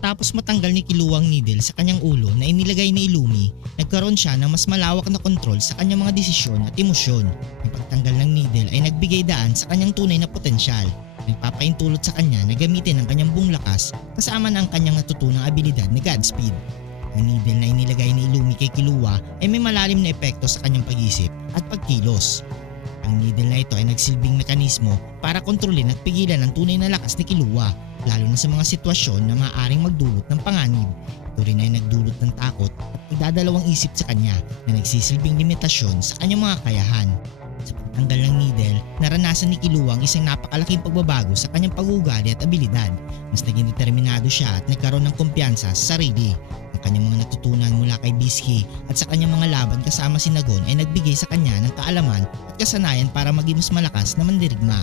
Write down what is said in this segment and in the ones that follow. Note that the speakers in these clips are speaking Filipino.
Matapos matanggal ni Killua ang needle sa kanyang ulo na inilagay ni Illumi, nagkaroon siya ng mas malawak na kontrol sa kanyang mga desisyon at emosyon. Ang pagtanggal ng needle ay nagbigay daan sa kanyang tunay na potensyal. Nagpapaintulot sa kanya na gamitin ang kanyang buong lakas kasama na ang kanyang natutunang abilidad na Godspeed. Ang needle na inilagay ni Illumi kay Killua ay may malalim na epekto sa kanyang pag-isip at pagkilos. Ang needle na ito ay nagsilbing mekanismo para kontrolin at pigilan ang tunay na lakas ni Killua, lalo na sa mga sitwasyon na maaaring magdulot ng panganib. Ito rin ay nagdulot ng takot at pagdadalawang isip sa kanya na nagsisilbing limitasyon sa kanyang mga kakayahan. Sa pagtanggal ng needle, naranasan ni Killua ang isang napakalaking pagbabago sa kanyang pag-uugali at abilidad. Mas naging determinado siya at nagkaroon ng kumpiyansa sa sarili. Ang kanyang mga natutunan mula kay Bisky at sa kanyang mga laban kasama si Nagon ay nagbigay sa kanya ng kaalaman at kasanayan para maging mas malakas na mandirigma.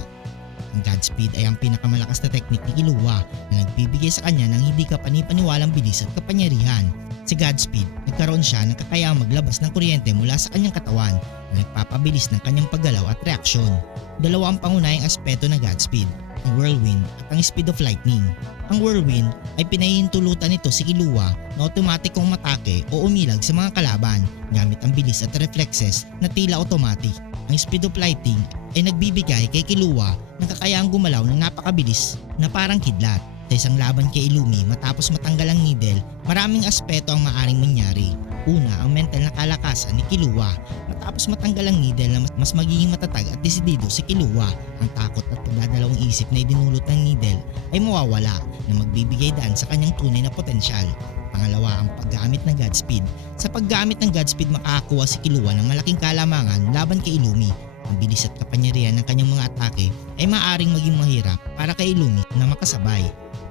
Ang Godspeed ay ang pinakamalakas na teknik ni Killua na nagbibigay sa kanya ng hindi kapani-paniwalang bilis at kapangyarihan. Sa Godspeed, nagkaroon siya ng kakayahang maglabas ng kuryente mula sa kanyang katawan na nagpapabilis ng kanyang paggalaw at reaksyon. Dalawa ang pangunahing aspeto ng Godspeed, ang Whirlwind at ang Speed of Lightning. Ang Whirlwind ay pinahihintulutan nito si Killua na otomatikong matake o umilag sa mga kalaban gamit ang bilis at reflexes na tila automatic. Ang Speed of Lightning ay nagbibigay kay Killua ng kakayahang gumalaw ng napakabilis na parang kidlat. Sa isang laban kay Illumi matapos matanggal ang needle, maraming aspeto ang maaring mangyari. Una, ang mental na kalakasan ni Killua. Matapos matanggal ang needle na mas magiging matatag at desidido si Killua. Ang takot at pagdadalawang isip na idinulot ng needle ay mawawala na magbibigay daan sa kanyang tunay na potensyal. Pangalawa, ang paggamit ng Godspeed. Sa paggamit ng Godspeed makakakuha si Killua ng malaking kalamangan laban kay Illumi. Ang bilis at kapangyarihan ng kanyang mga atake ay maaaring maging mahirap para kay Illumi na makasabay.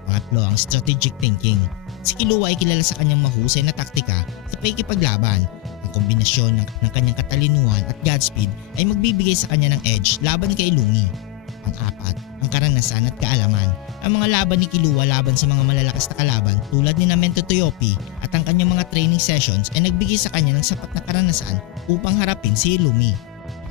Pangatlo, ang strategic thinking. Si Killua ay kilala sa kanyang mahusay na taktika sa pakikipaglaban. Ang kombinasyon ng kanyang katalinuhan at Godspeed ay magbibigay sa kanya ng edge laban kay Illumi. Pang-apat, ang karanasan at kaalaman. Ang mga laban ni Killua laban sa mga malalakas na kalaban tulad ni Namento Toyopi at ang kanyang mga training sessions ay nagbigay sa kanya ng sapat na karanasan upang harapin si Illumi.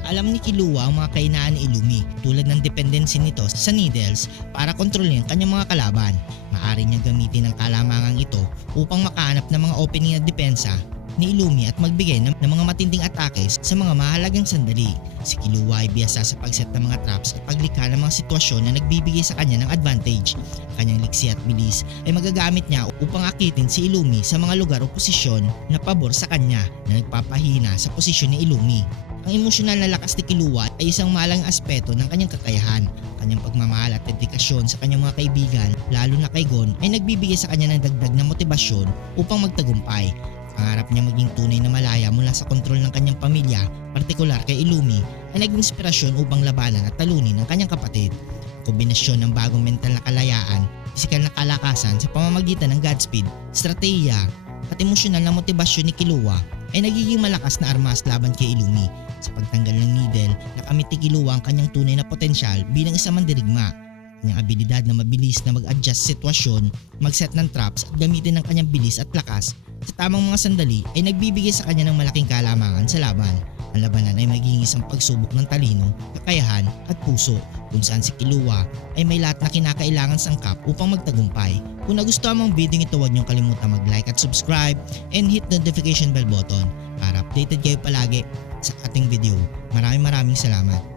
Alam ni Killua ang mga kahinaan ni Illumi tulad ng dependency nito sa needles para kontrolin ang kanyang mga kalaban. Maaari niyang gamitin ang kalamangang ito upang makahanap ng mga opening at depensa ni Illumi at magbigay ng mga matinding atake sa mga mahalagang sandali. Si Killua ay biyasa sa pagset ng mga traps at paglikha ng mga sitwasyon na nagbibigay sa kanya ng advantage. Ang kanyang liksi at bilis ay magagamit niya upang akitin si Illumi sa mga lugar o posisyon na pabor sa kanya na nagpapahina sa posisyon ni Illumi. Ang emosyonal na lakas ni Killua ay isang mahalagang aspeto ng kanyang kakayahan. Kanyang pagmamahal at dedikasyon sa kanyang mga kaibigan, lalo na kay Gon, ay nagbibigay sa kanya ng dagdag na motibasyon upang magtagumpay. Pangarap niya maging tunay na malaya mula sa kontrol ng kanyang pamilya, partikular kay Illumi, ay naging inspirasyon upang labanan at talunin ang kanyang kapatid. Ang kombinasyon ng bagong mental na kalayaan, pisikal na kalakasan sa pamamagitan ng Godspeed, estratehiya at emosyonal na motibasyon ni Killua ay nagiging malakas na armas laban kay Illumi. Sa pagtanggal ng needle, nakamit ni Killua ang kanyang tunay na potensyal bilang isang mandirigma. Kanyang abilidad na mabilis na mag-adjust sa sitwasyon, mag-set ng traps at gamitin ng kanyang bilis at lakas sa tamang mga sandali ay nagbibigay sa kanya ng malaking kalamangan sa laban. Ang labanan ay magiging isang pagsubok ng talino, kakayahan at puso kung saan si Killua ay may lahat na kinakailangan sangkap upang magtagumpay. Kung nagustuhan mo ang video ito, huwag niyong kalimutan mag-like at subscribe and hit the notification bell button para updated kayo palagi sa ating video. Maraming salamat.